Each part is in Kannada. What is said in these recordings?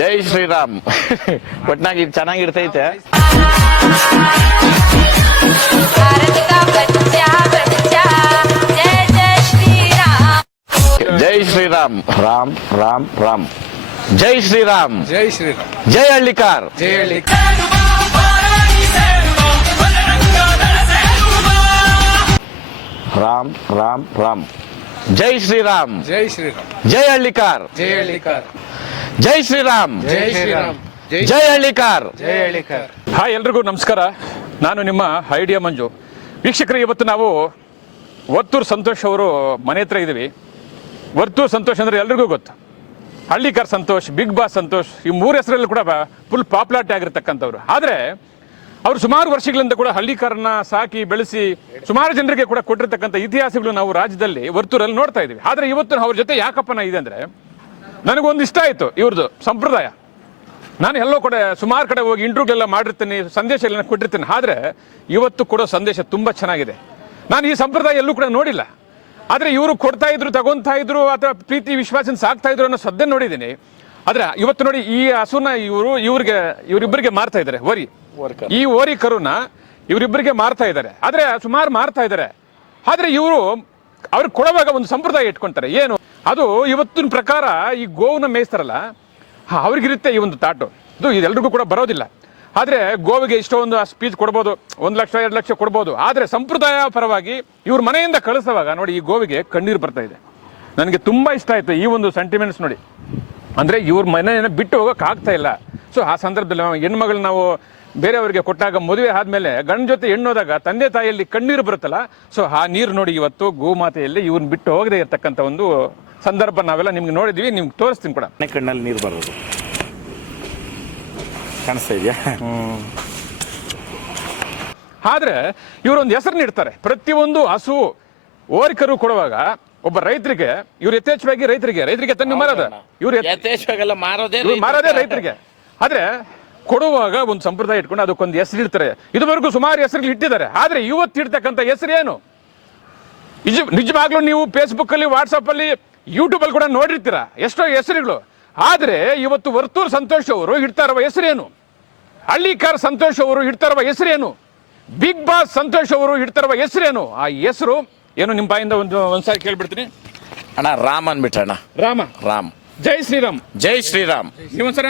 ಜೈ ಶ್ರೀರಾಮ್. ಒಟ್ನಾಗಿ ಚೆನ್ನಾಗಿರ್ತೈತೆ. ಜೈ ಶ್ರೀರಾಮ್. ರಾಮ್ ರಾಮ್ ರಾಮ್. ಜೈ ಶ್ರೀರಾಮ್. ಜೈ ಶ್ರೀರಾಮ್. ಜೈ ಹಳ್ಳಿಕಾರ್. ಜೈ ಹಳ್ಳಿಕಾರ್. ರಾಮ್ ರಾಮ್ ರಾಮ್. ಜೈ ಶ್ರೀರಾಮ್. ಜೈ ಶ್ರೀರಾಮ್. ಜೈ ಹಳ್ಳಿಕಾರ್. ಜೈ ಹಳ್ಳಿಕಾರ್. ಜೈ ಶ್ರೀರಾಮ್. ಜೈ ಶ್ರೀರಾಮ್. ಜೈ ಹಳ್ಳಿಕಾರ್. ಜೈ ಹಳ್ಳಿಕಾರ್. ಹಾಯ್, ಎಲ್ರಿಗೂ ನಮಸ್ಕಾರ. ನಾನು ನಿಮ್ಮ ಐಡಿಯಾ ಮಂಜು. ವೀಕ್ಷಕರು, ಇವತ್ತು ನಾವು ವರ್ತೂರು ಸಂತೋಷ್ ಅವರು ಮನೆ ಹತ್ರ ಇದ್ದೀವಿ. ವರ್ತೂರು ಸಂತೋಷ್ ಅಂದರೆ ಎಲ್ರಿಗೂ ಗೊತ್ತು. ಹಳ್ಳಿಕಾರ್ ಸಂತೋಷ್, ಬಿಗ್ ಬಾಸ್ ಸಂತೋಷ್, ಈ ಮೂರು ಹೆಸರಲ್ಲಿ ಕೂಡ ಫುಲ್ ಪಾಪ್ಯುಲಾರಿಟಿ ಆಗಿರ್ತಕ್ಕಂಥವ್ರು. ಆದರೆ ಅವರು ಸುಮಾರು ವರ್ಷಗಳಿಂದ ಕೂಡ ಹಳ್ಳಿಕಾರನ್ನ ಸಾಕಿ ಬೆಳೆಸಿ ಸುಮಾರು ಜನರಿಗೆ ಕೂಡ ಕೊಟ್ಟಿರ್ತಕ್ಕಂಥ ಇತಿಹಾಸಗಳು ನಾವು ರಾಜ್ಯದಲ್ಲಿ ವರ್ತೂರಲ್ಲಿ ನೋಡ್ತಾ ಇದ್ದೀವಿ. ಆದರೆ ಇವತ್ತು ಅವ್ರ ಜೊತೆ ಯಾಕಪ್ಪನ ಇದೆ ಅಂದರೆ, ನನಗೊಂದು ಇಷ್ಟ ಆಯಿತು ಇವ್ರದ್ದು ಸಂಪ್ರದಾಯ. ನಾನು ಎಲ್ಲೋ ಕಡೆ ಸುಮಾರು ಕಡೆ ಹೋಗಿ ಇಂಟರ್ವ್ಯೂಗೆಲ್ಲ ಮಾಡಿರ್ತೀನಿ, ಸಂದೇಶ ಎಲ್ಲ ಕೊಟ್ಟಿರ್ತೀನಿ. ಆದರೆ ಇವತ್ತು ಕೊಡೋ ಸಂದೇಶ ತುಂಬ ಚೆನ್ನಾಗಿದೆ. ನಾನು ಈ ಸಂಪ್ರದಾಯ ಎಲ್ಲೂ ಕೂಡ ನೋಡಿಲ್ಲ. ಆದರೆ ಇವರು ಕೊಡ್ತಾ ಇದ್ರು, ತಗೊತಾ ಇದ್ರು, ಅಥವಾ ಪ್ರೀತಿ ವಿಶ್ವಾಸನ ಸಾಕ್ತಾ ಇದ್ರು ಅನ್ನೋ ಸದ್ಯ ನೋಡಿದ್ದೀನಿ. ಆದರೆ ಇವತ್ತು ನೋಡಿ, ಈ ಹಸುನ ಇವರಿಬ್ಬರಿಗೆ ಮಾರ್ತಾ ಇದ್ದಾರೆ. ಈ ಓರಿ ಕರುನ ಇವರಿಬ್ಬರಿಗೆ ಮಾರ್ತಾ ಇದ್ದಾರೆ. ಆದರೆ ಸುಮಾರು ಮಾರ್ತಾ ಇದ್ದಾರೆ. ಆದರೆ ಇವರು ಅವ್ರಿಗೆ ಕೊಡುವಾಗ ಒಂದು ಸಂಪ್ರದಾಯ ಇಟ್ಕೊಂತಾರೆ. ಏನು ಅದು? ಇವತ್ತಿನ ಪ್ರಕಾರ ಈ ಗೋವನ್ನ ಮೇಯಿಸ್ತಾರಲ್ಲ, ಅವ್ರಿಗಿರುತ್ತೆ ಈ ಒಂದು ತಾಟು. ಇದೆಲ್ರಿಗೂ ಕೂಡ ಬರೋದಿಲ್ಲ. ಆದರೆ ಗೋವಿಗೆ ಇಷ್ಟೊಂದು ಸ್ಪೀಚ್ ಕೊಡ್ಬೋದು, 1 ಲಕ್ಷ 2 ಲಕ್ಷ ಕೊಡ್ಬೋದು. ಆದರೆ ಸಂಪ್ರದಾಯ ಪರವಾಗಿ ಇವ್ರ ಮನೆಯಿಂದ ಕಳಿಸುವಾಗ ನೋಡಿ, ಈ ಗೋವಿಗೆ ಕಣ್ಣೀರು ಬರ್ತಾ ಇದೆ. ನನಗೆ ತುಂಬ ಇಷ್ಟ ಆಯಿತು ಈ ಒಂದು ಸೆಂಟಿಮೆಂಟ್ಸ್ ನೋಡಿ. ಅಂದರೆ ಇವ್ರ ಮನೆಯನ್ನು ಬಿಟ್ಟು ಹೋಗೋಕೆ ಆಗ್ತಾ ಇಲ್ಲ. ಸೊ ಆ ಸಂದರ್ಭದಲ್ಲಿ ಹೆಣ್ಮಗಳು ನಾವು ಬೇರೆಯವರಿಗೆ ಕೊಟ್ಟಾಗ, ಮದುವೆ ಆದಮೇಲೆ ಗಂಡ ಜೊತೆ ಹೆಣ್ಣೋದಾಗ ತಂದೆ ತಾಯಿಯಲ್ಲಿ ಕಣ್ಣೀರು ಬರುತ್ತಲ್ಲ, ಸೊ ಆ ನೀರು ನೋಡಿ ಇವತ್ತು ಗೋಮಾತೆಯಲ್ಲಿ ಇವ್ರನ್ನ ಬಿಟ್ಟು ಹೋಗದೆ ಇರತಕ್ಕಂಥ ಒಂದು ಸಂದರ್ಭ ನಾವೆಲ್ಲ ನಿಮ್ಗೆ ನೋಡಿದ್ವಿ. ನಿಮ್ಗೆ ತೋರಿಸ್ತೀನಿ ಕೂಡ. ಕಣ್ಣಲ್ಲಿ ನೀರು ಬರೋದು ಕಾಣಿಸ್ತಾ ಇದೆಯಾ? ಆದರೆ ಇವರೊಂದು ಹೆಸರನ್ನ ಇಡ್ತಾರೆ. ಪ್ರತಿಯೊಂದು ಹಸು ಓರಿಕರು ಕೊಡುವಾಗ ಒಬ್ಬ ರೈತರಿಗೆ, ಇವ್ರು ಯಥೇಚ್ಛವಾಗಿ ರೈತರಿಗೆ ತನ್ನ ಮಾರೋದ, ಇವ್ರು ಮಾರೋದೇ ರೈತರಿಗೆ. ಆದ್ರೆ ಕೊಡುವಾಗ ಒಂದು ಸಂಪ್ರದಾಯ ಇಟ್ಕೊಂಡು ಅದಕ್ಕೊಂದು ಹೆಸರು ಇಡ್ತಾರೆ. ಇದುವರೆಗೂ ಸುಮಾರು ಹೆಸರುಗಳು ಇಟ್ಟಿದ್ದಾರೆ. ಆದ್ರೆ ಇವತ್ತು ಇಡ್ತಕ್ಕಂಥ ಹೆಸರು ಏನು? ನಿಜವಾಗ್ಲೂ ನೀವು ಫೇಸ್ಬುಕ್ ಅಲ್ಲಿ, ವಾಟ್ಸಪ್ ಅಲ್ಲಿ, ಯೂಟ್ಯೂಬ್ ಅಲ್ಲಿ ಕೂಡ ನೋಡಿರ್ತೀರಾ ಎಷ್ಟೋ ಹೆಸರುಗಳು. ಆದ್ರೆ ಇವತ್ತು ವರ್ತೂರು ಸಂತೋಷ್ ಅವರು ಇಡ್ತಾ ಇರುವ ಹೆಸರೇನು? ಹಳ್ಳಿಕಾರ್ ಸಂತೋಷ್ ಅವರು ಇಡ್ತಾ ಇರುವ ಹೆಸರೇನು? ಬಿಗ್ ಬಾಸ್ ಸಂತೋಷ್ ಅವರು ಇಡ್ತಾ ಇರುವ ಹೆಸರೇನು? ಆ ಹೆಸರು ಏನು? ನಿಮ್ಮ ಬಾಯಿಂದ ಒಂದ್ಸಾರಿ ಕೇಳ್ಬಿಡ್ತೀನಿ ಅಣ್ಣ. ರಾಮ್ ಅನ್ಬಿಟ್ಟಣ್ಣ. ರಾಮ್. ಜೈ ಶ್ರೀರಾಮ್. ಜೈ ಶ್ರೀರಾಮ್. ನೀವೊಂದ್ಸರ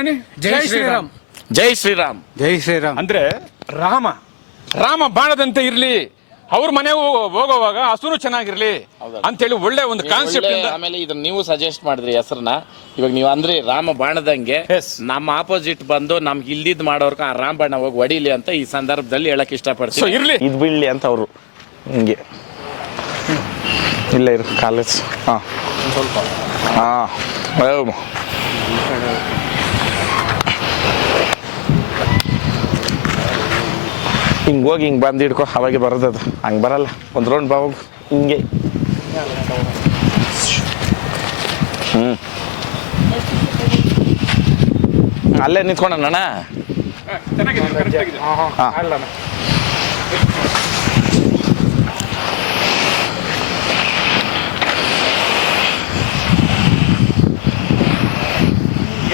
ಜೈ ಶ್ರೀರಾಮ್. ಜೈ ಶ್ರೀರಾಮ್. ಜೈ ಶ್ರೀರಾಮ್. ಅಂದ್ರೆ ರಾಮ ಬಾಣದಂತೆ ಇರ್ಲಿ, ಅವ್ರ ಮನೆಗೂ ಹೋಗೋವಾಗ ಹಸುನು ಚೆನ್ನಾಗಿರ್ಲಿ ಅಂತೇಳಿ ಒಳ್ಳೆ ಒಂದು ಕಾನ್ಸೆಪ್ಟ್. ಆಮೇಲೆ ಇದನ್ನ ನೀವು ಸಜೆಸ್ಟ್ ಮಾಡಿದ್ರಿ ಹೆಸರನ್ನ. ಇವಾಗ ನೀವು ಅಂದ್ರೆ ರಾಮ ಬಾಣದಂಗೆ ನಮ್ಮ ಆಪೋಸಿಟ್ ಬಂದು ನಮ್ಗೆ ಇಲ್ದಿದ್ ಮಾಡೋರ್ಗ ಆ ರಾಮ ಬಾಣ ಹೋಗಿ ಹೊಡಿಲಿ ಅಂತ ಈ ಸಂದರ್ಭದಲ್ಲಿ ಹೇಳಕ್ ಇಷ್ಟಪಡ್ತೀನಿ. ಇರ್ಲಿ ಇದು ಬೀಳ್ಲಿ ಅಂತ ಅವರು ಹಿಂಗೆ ಇಲ್ಲ ಇರು ಕಾಲೇಜ್. ಸ್ವಲ್ಪ ಹಿಂಗೆ ಹೋಗಿ ಹಿಂಗೆ ಬಂದು ಹಿಡ್ಕೊ, ಅವಾಗೆ ಬರೋದದು. ಹಂಗೆ ಬರಲ್ಲ, ಒಂದು ರೌಂಡ್ ಬಾ ಹೋಗು ಹಿಂಗೆ. ಅಲ್ಲೇ ನಿಂತ್ಕೊಂಡಣ್ಣ.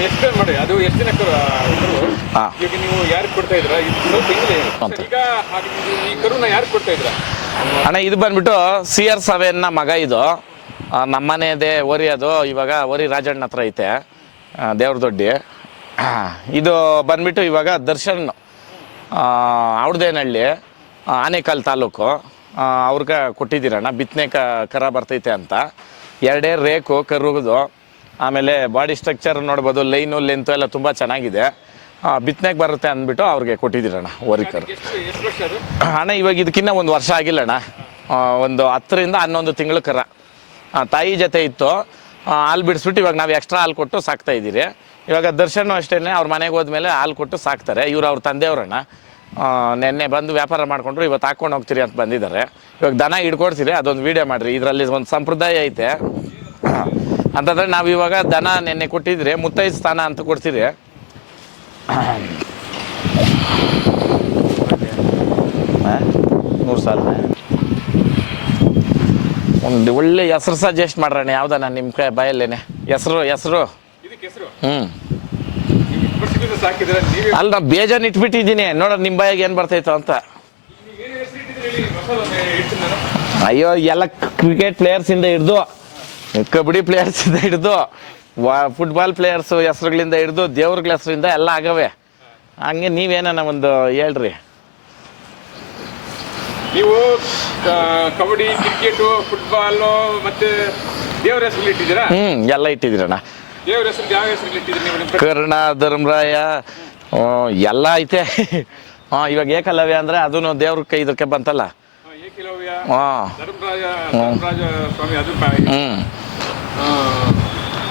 ಎಕ್ಸ್ಪ್ಲೇನ್ ಮಾಡಿ. ಅದು ಎಷ್ಟು ದಿನ ಈಗ ನೀವು ಯಾರಿಗೆ ಕೊಡ್ತಾ ಇದ್ರ? ಈಗ ಈ ಕರುನ ಯಾರಿಗೆ ಕೊಡ್ತಾ ಇದ್ರ ಅಣ್ಣ? ಇದು ಬಂದ್ಬಿಟ್ಟು CR7 ಮಗ. ಇದು ನಮ್ಮನೆಯದೇ ಓರಿ. ಅದು ಇವಾಗ ಓರಿ ರಾಜಣ್ಣ ಹತ್ರ ಐತೆ, ದೇವ್ರ ದೊಡ್ಡಿ. ಇದು ಬಂದ್ಬಿಟ್ಟು ಇವಾಗ ದರ್ಶನ್ ಅವ್ರದ್ದೇನಹಳ್ಳಿ, ಆನೇಕಲ್ ತಾಲೂಕು. ಅವ್ರಿಗೆ ಕೊಟ್ಟಿದ್ದೀರಣ್ಣ. ಬಿತ್ತನೆ ಕರ ಬರ್ತೈತೆ ಅಂತ. 2 ರೇಕು ಕರುದು. ಆಮೇಲೆ ಬಾಡಿ ಸ್ಟ್ರಕ್ಚರ್ ನೋಡ್ಬೋದು, ಲೈನು ಲೆಂತು ಎಲ್ಲ ತುಂಬ ಚೆನ್ನಾಗಿದೆ. ಬಿತ್ತನೆಗೆ ಬರುತ್ತೆ ಅಂದ್ಬಿಟ್ಟು ಅವ್ರಿಗೆ ಕೊಟ್ಟಿದ್ದೀರಣ್ಣ ಓರಿಕರು. ಅಣ್ಣ ಇವಾಗ ಇದಕ್ಕಿನ್ನ 1 ವರ್ಷ ಆಗಿಲ್ಲಣ್ಣ. ಒಂದು 10 ರಿಂದ 11 ತಿಂಗಳು ಕರ. ತಾಯಿ ಜೊತೆ ಇತ್ತು, ಹಾಲು ಬಿಡಿಸ್ಬಿಟ್ಟು ಇವಾಗ ನಾವು ಎಕ್ಸ್ಟ್ರಾ ಹಾಲು ಕೊಟ್ಟು ಸಾಕ್ತಾ ಇದ್ದೀರಿ. ಇವಾಗ ದರ್ಶನ್ ಅಷ್ಟೇ, ಅವ್ರ ಮನೆಗೆ ಹೋದ್ಮೇಲೆ ಹಾಲು ಕೊಟ್ಟು ಸಾಕ್ತಾರೆ. ಇವ್ರು ಅವ್ರ ತಂದೆಯವ್ರಣ್ಣ. ನೆನ್ನೆ ಬಂದು ವ್ಯಾಪಾರ ಮಾಡ್ಕೊಂಡ್ರು, ಇವತ್ತು ಹಾಕ್ಕೊಂಡು ಹೋಗ್ತೀರಿ ಅಂತ ಬಂದಿದ್ದಾರೆ. ಇವಾಗ ದನ ಹಿಡ್ಕೊಡ್ತೀರಿ, ಅದೊಂದು ವೀಡಿಯೋ ಮಾಡಿರಿ. ಇದರಲ್ಲಿ ಒಂದು ಸಂಪ್ರದಾಯ ಐತೆ ಅಂತಂದರೆ, ನಾವು ಇವಾಗ ದನ ನೆನ್ನೆ ಕೊಟ್ಟಿದ್ರೆ ಮುತ್ತೈದು ಸ್ಥಾನ ಅಂತ ಕೊಡ್ತೀರಿ. 100 ಸಾಲ ಒಂದು ಒಳ್ಳೆ ಹೆಸರು ಸಜೆಸ್ಟ್ ಮಾಡ್ರಣ್ಣ. ಯಾವ್ದಣ್ಣ ನಿಮ್ಮ ಬಾಯಲ್ಲೇನೆ ಹೆಸರು? ಬಿಸ್ನೆಸ್ ಹಾಕಿದ್ರೆ ನೀವೇ ಅಲ್ಲ ನಾ ಬೇಜಾನ್ ಇಟ್ಬಿಟ್ಟಿದ್ದೀನಿ ನೋಡ ನಿಮ್ಮ ಬಾಯಾಗ ಏನು ಬರ್ತೈತೋ ಅಂತ. ಏನು ಹೆಸರು ಇಟ್ಟಿದ್ರೆ ಹೇಳಿ, ಹೊಸದೊಂದು ಇಡ್ತೀನಿ ನಾನು. ಅಯ್ಯೋ ಎಲ್ಲ ಕ್ರಿಕೆಟ್ ಪ್ಲೇಯರ್ಸಿಂದ ಹಿಡ್ದು ಕಬಡ್ಡಿ ಪ್ಲೇಯರ್ಸಿಂದ ಹಿಡ್ದು ಫುಟ್ಬಾಲ್ ಪ್ಲೇಯರ್ಸು ಹೆಸರುಗಳಿಂದ ಹಿಡ್ದು ದೇವ್ರಗಳ ಹೆಸರಿಂದ ಎಲ್ಲ ಆಗವೆ. ಹಂಗೆ ನೀವೇನ ಒಂದು ಹೇಳ್ರಿ. ನೀವು ಕಬಡ್ಡಿ, ಕ್ರಿಕೆಟು, ಫುಟ್ಬಾಲು ಮತ್ತೆ ದೇವರ ಹೆಸರು ಇಟ್ಟಿದ್ದೀರಾ? ಎಲ್ಲ ಇಟ್ಟಿದ್ದೀರಣ್ಣ. ದೇವರ ಹೆಸರು ಯಾವ ಹೆಸರು ಇಟ್ಟಿದ್ದೀರಿ ನೀವು? ನಿಮ್ಮ ಕರ್ಣ, ಧರ್ಮರಾಯ ಎಲ್ಲ ಐತೆ. ಇವಾಗ ಏಕಲವ್ಯ ಅಂದ್ರೆ ಅದನ್ನು ದೇವ್ರ ಕೈ ಇದಕ್ಕೆ ಬಂತಲ್ಲ. ಏಕಲವ್ಯ, ಹಾಂ ಧರ್ಮರಾಜ ಸ್ವಾಮಿ, ಅದು ಹ್ಞೂ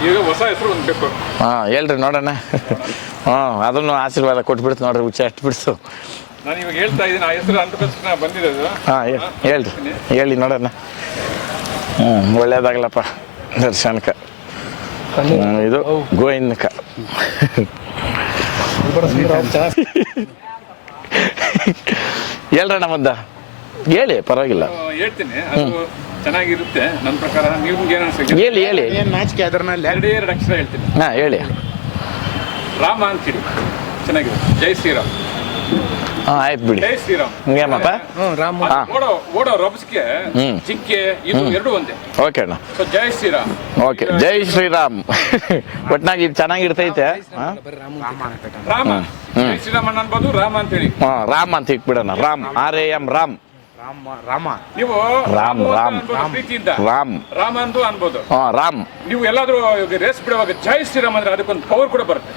ಈಗ ಹೊಸ ಹೆಸರು ಒಂದು ಬೇಕು. ಹೇಳ್ರಿ ನೋಡೋಣ. ಅದನ್ನು ಆಶೀರ್ವಾದ ಕೊಟ್ಬಿಡ್ತು ನೋಡ್ರಿ, ಹುಚ್ಚ ಅಟ್ಬಿಡ್ತು. ನಾನು ಇವಾಗ ಹೇಳ್ತಾ ಇದ್ದೀನಿ, ಆ ಹೆಸರು ಅಂದ್ಕೋಸ್ಕರ ಬಂದಿರೋದು. ಹೇಳ್ರಿ, ಹೇಳಿ ನೋಡೋಣ. ಒಳ್ಳೇದಾಗ್ಲಪ್ಪ ದರ್ಶನಕ. ಇದು ಗೋವಿಂದಕ. ಹೇಳ್ರಣ್ಣ ಹೇಳಿ, ಪರವಾಗಿಲ್ಲ. ಹೇಳ್ತೀನಿ, ಅದು ಚೆನ್ನಾಗಿರುತ್ತೆ ನನ್ನ ಪ್ರಕಾರ. ನಿಮ್ಗೆ ಏನು ಅನ್ಸುತ್ತೆ? ಹೇಳಿ ಹೇಳಿ. ಏನ್ ನಾಚಿಕೆ ಅದ್ರನಲ್ಲಿ? ಎರಡು ಅಕ್ಷರ ಹೇಳ್ತೀನಿ. ಹೇಳಿ. ರಾಮ ಅಂತೇಳಿ ಚೆನ್ನಾಗಿರುತ್ತೆ. ಜೈ ಶ್ರೀರಾಮ್. ಆಯ್ತು ಬಿಡಿ. ಜೈ ಶ್ರೀರಾಮ್. ಹಿಂಗೇಮಪ್ಪ? ರಾಮ. ಓಡೋ ರಬ್ಸ್ಗೆ ಜಿಂಕೆ ಇದು ಎರಡು ಒಂದೇ. ಓಕೆ ಅಣ್ಣ. ಸೊ ಜೈ ಶ್ರೀರಾಮ್. ಓಕೆ, ಜೈ ಶ್ರೀರಾಮ್. ಒಟ್ನಾಗಿ ಇದು ಚೆನ್ನಾಗಿರ್ತೈತೆ. ರಾಮ, ಜೈ ಶ್ರೀರಾಮ್ ಅನ್ಬೋದು, ರಾಮ ಅಂತ ಹೇಳಿ. ರಾಮ್ ಅಂತ ಇಕ್ಬಿಡೋಣ. ರಾಮ್, RAM ರಾಮ್. ರಾಮ. ನೀವು ರಾಮ್ ಅನ್ಬೋದು ಪ್ರೀತಿಯಿಂದ. ರಾಮ್ ರಾಮ ಅಂದು ಅನ್ಬೋದು. ರಾಮ್. ನೀವು ಎಲ್ಲಾದ್ರೂ ರೇಸ್ ಬಿಡುವಾಗ ಜೈ ಶ್ರೀರಾಮ್ ಅಂದ್ರೆ ಅದಕ್ಕೊಂದು ಪವರ್ ಕೂಡ ಬರುತ್ತೆ.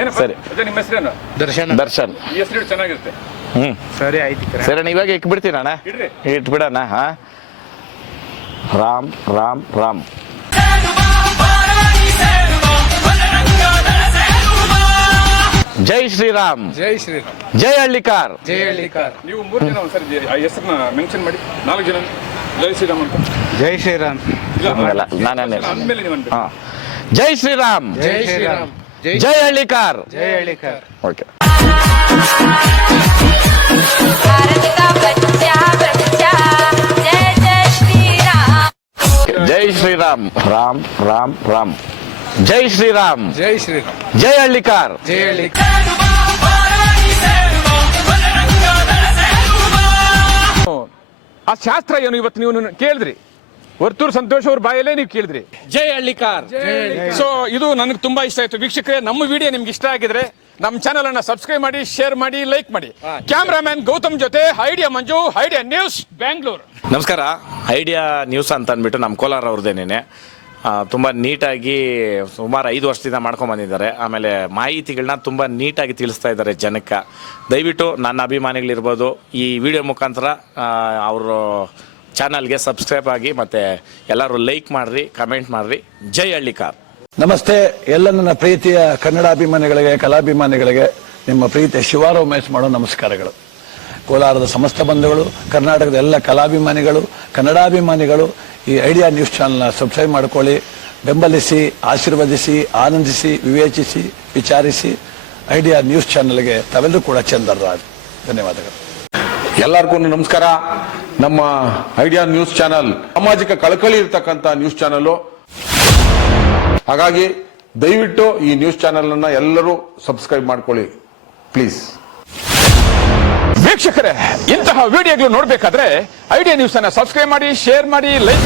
ಏನಪ್ಪ ಸರಿ. ಅದೇ ನಿಮ್ಮ ಹೆಸರೇನು? ದರ್ಶನ್. ಈ ಹೆಸರು ಚೆನ್ನಾಗಿರುತ್ತೆ. ಸರಿ ಆಯ್ತು. ಸರಿ ಅಣ್ಣ, ಇವಾಗ ಇಕ್ಬಿಡ್ತೀನಿ ಅಣ್ಣ. ಇಡ್ರಿ. ಇಟ್ಬಿಡೋಣ. ರಾಮ್ ರಾಮ್ ರಾಮ್. ಜೈ ಶ್ರೀರಾಮ್. ಜೈ ಶ್ರೀರಾಮ್. ಜೈ ಹಳ್ಳಿಕಾರ್. ಜೈ ಹಳ್ಳಿಕಾರ್. ನೀವು 3 ಜನ ಒಂದ್ಸರಿ ಆ ಹೆಸರನ್ನ ಮೆನ್ಷನ್ ಮಾಡಿ. 4 ಜನ ಜೈ ಶ್ರೀರಾಮ್ ಅಂತ. ಜೈ ಶ್ರೀರಾಮ್. ಹಂಗಲ್ಲ, ನಾನೇ. ಅಂದ್ಮೇಲೆ ನೀವು ಅನ್ಬೇಕು. ಜೈ ಶ್ರೀರಾಮ್. ಜೈ ಶ್ರೀರಾಮ್. ಜೈ ಹಳ್ಳಿಕಾರ್. ಜೈ ಹಳ್ಳಿಕಾರ್. ಓಕೆ. भारत का बच्चा बच्चा जय जय श्री राम. ಜೈ ಶ್ರೀರಾಮ್. ರಾಮ್ ರಾಮ್ ರಾಮ್. ಜೈ ಶ್ರೀರಾಮ್. ಜೈ ಶ್ರೀರಾಮ್. ಜೈ ಹಳ್ಳಿಕಾರ್. ಜೈ ಹಳ್ಳಿಕಾರ್. ಆ ಶಾಸ್ತ್ರ ಏನು ಇವತ್ತು ನೀವು ಕೇಳಿದ್ರಿ, ವರ್ತೂರ್ ಸಂತೋಷ್ ಅವ್ರ ಬಾಯಲ್ಲೇ ನೀವು ಕೇಳಿದ್ರಿ. ಜೈ ಹಳ್ಳಿಕಾರ್. ಸೊ ಇದು ನನಗೆ ತುಂಬಾ ಇಷ್ಟ ಆಯ್ತು. ವೀಕ್ಷಕರೇ, ನಮ್ಮ ವಿಡಿಯೋ ನಿಮ್ಗೆ ಇಷ್ಟ ಆಗಿದ್ರೆ ನಮ್ಮ ಚಾನಲ್ ಅನ್ನ ಸಬ್ಸ್ಕ್ರೈಬ್ ಮಾಡಿ, ಶೇರ್ ಮಾಡಿ, ಲೈಕ್ ಮಾಡಿ. ಕ್ಯಾಮ್ರಾಮ್ಯಾನ್ ಗೌತಮ್ ಜೊತೆ ಐಡಿಯಾ ಮಂಜು, ಐಡಿಯಾ ನ್ಯೂಸ್, ಬ್ಯಾಂಗ್ಳೂರ್. ನಮಸ್ಕಾರ. ಐಡಿಯಾ ನ್ಯೂಸ್ ಅಂತ ಅಂದ್ಬಿಟ್ಟು ನಮ್ಮ ಕೋಲಾರ ಅವ್ರದ್ದೇನೆ ತುಂಬ ನೀಟಾಗಿ ಸುಮಾರು 5 ವರ್ಷದಿಂದ ಮಾಡ್ಕೊಂಬಂದಿದ್ದಾರೆ. ಆಮೇಲೆ ಮಾಹಿತಿಗಳನ್ನ ತುಂಬ ನೀಟಾಗಿ ತಿಳಿಸ್ತಾ ಇದ್ದಾರೆ ಜನಕ್ಕೆ. ದಯವಿಟ್ಟು ನನ್ನ ಅಭಿಮಾನಿಗಳಿರ್ಬೋದು, ಈ ವಿಡಿಯೋ ಮುಖಾಂತರ ಅವರು ಚಾನಲ್ಗೆ ಸಬ್ಸ್ಕ್ರೈಬ್ ಆಗಿ ಮತ್ತು ಎಲ್ಲರೂ ಲೈಕ್ ಮಾಡಿರಿ, ಕಮೆಂಟ್ ಮಾಡಿರಿ. ಜೈ ಹಳ್ಳಿಕಾರ್. ನಮಸ್ತೆ ಎಲ್ಲ ನನ್ನ ಪ್ರೀತಿಯ ಕನ್ನಡಾಭಿಮಾನಿಗಳಿಗೆ, ಕಲಾಭಿಮಾನಿಗಳಿಗೆ ನಿಮ್ಮ ಪ್ರೀತಿಯ ಶಿವಾರಾವ್ ಮ್ಯಾಚ್ ಮಾಡೋ ನಮಸ್ಕಾರಗಳು. ಕೋಲಾರದ ಸಮಸ್ತ ಬಂಧುಗಳು, ಕರ್ನಾಟಕದ ಎಲ್ಲ ಕಲಾಭಿಮಾನಿಗಳು, ಕನ್ನಡಾಭಿಮಾನಿಗಳು ಈ ಐಡಿಯಾ ನ್ಯೂಸ್ ಚಾನಲ್ನ ಸಬ್ಸ್ಕ್ರೈಬ್ ಮಾಡ್ಕೊಳ್ಳಿ, ಬೆಂಬಲಿಸಿ, ಆಶೀರ್ವದಿಸಿ, ಆನಂದಿಸಿ, ವಿವೇಚಿಸಿ, ವಿಚಾರಿಸಿ. ಐಡಿಯಾ ನ್ಯೂಸ್ ಚಾನಲ್ಗೆ ತಾವೆಲ್ಲರೂ ಕೂಡ ಚಂದರ್ರಾಜ್. ಧನ್ಯವಾದಗಳು. ಎಲ್ಲರಿಗೂ ನಮಸ್ಕಾರ. ನಮ್ಮ ಐಡಿಯಾ ನ್ಯೂಸ್ ಚಾನಲ್ ಸಾಮಾಜಿಕ ಕಳಕಳಿ ಇರ್ತಕ್ಕಂಥ ನ್ಯೂಸ್ ಚಾನಲ್. ಹಾಗಾಗಿ ದಯವಿಟ್ಟು ಈ ನ್ಯೂಸ್ ಚಾನಲ್ ಅನ್ನ ಎಲ್ಲರೂ ಸಬ್ಸ್ಕ್ರೈಬ್ ಮಾಡ್ಕೊಳ್ಳಿ ಪ್ಲೀಸ್. ವೀಕ್ಷಕರೇ, ಇಂತಹ ವಿಡಿಯೋಗಳು ನೋಡಬೇಕಾದ್ರೆ ಐಡಿಯಾ ನ್ಯೂಸ್ ಅನ್ನ ಸಬ್ಸ್ಕ್ರೈಬ್ ಮಾಡಿ, ಶೇರ್ ಮಾಡಿ, ಲೈಕ್ ಮಾಡಿ.